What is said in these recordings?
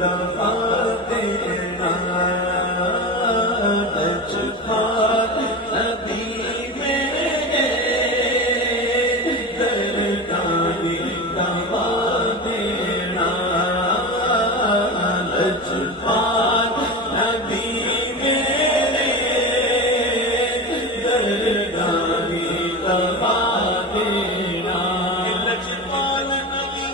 دبا دینا لجپال نبی میرے دردانی دبا دینا لجپال نبی میرے دردانی دبا دینا لجپال نبی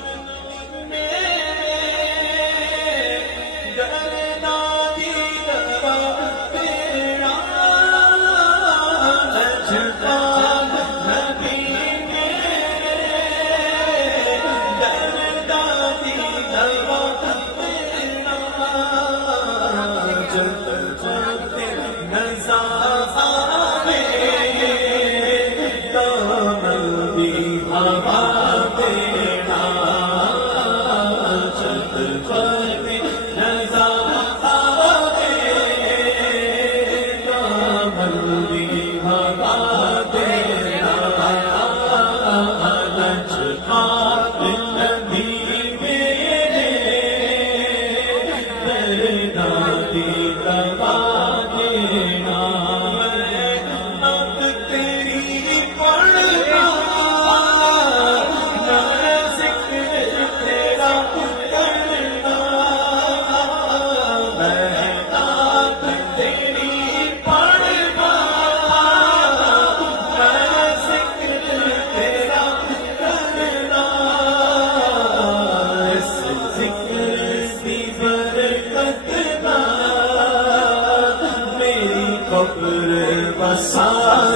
قبر بسا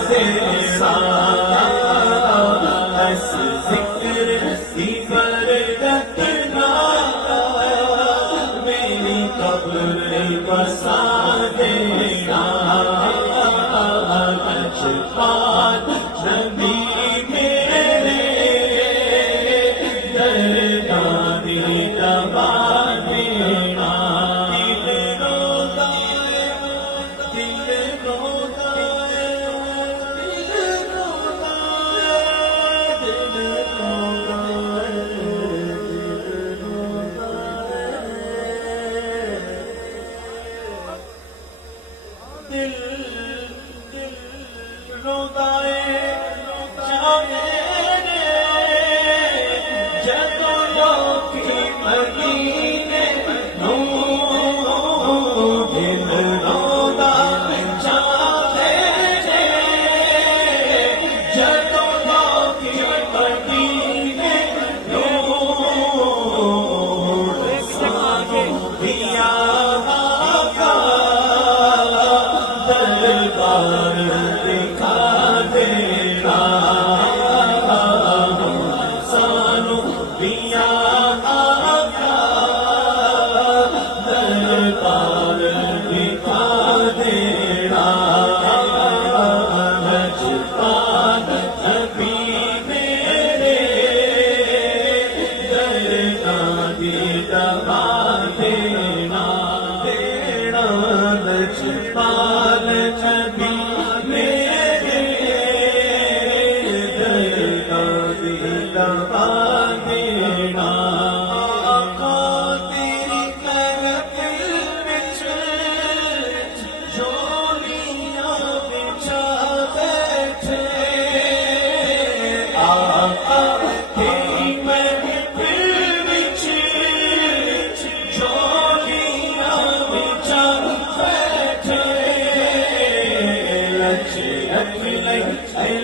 دینا اس ذکر کی برکت میری قبر بسا دینا لجپال نبی میرے دردانی دبا دینا لجپال نبی میرے دردانی دبا دینا آقا تیری محفل وچ جولیاں بچھا بیٹھے آقا تیری محفل وچ جولیاں بچھا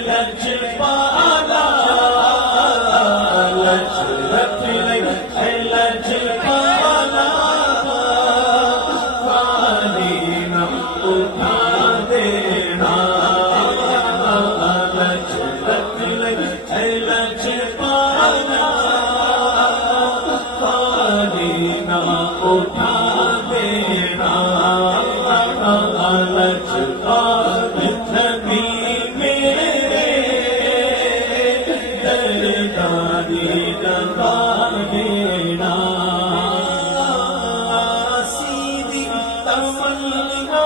لجپالا لجپالا پانی نہ اٹھا دینا لجپالا پانی نہ اٹھا دینا لجپال نبی دردانی دبا دینا سیدھی تمنا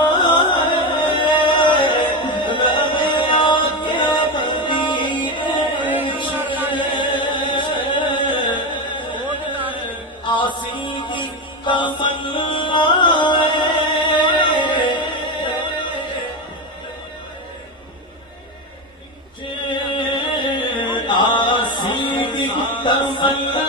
لبے آکے مدینے آسی کی تمنا آسی دی تمنا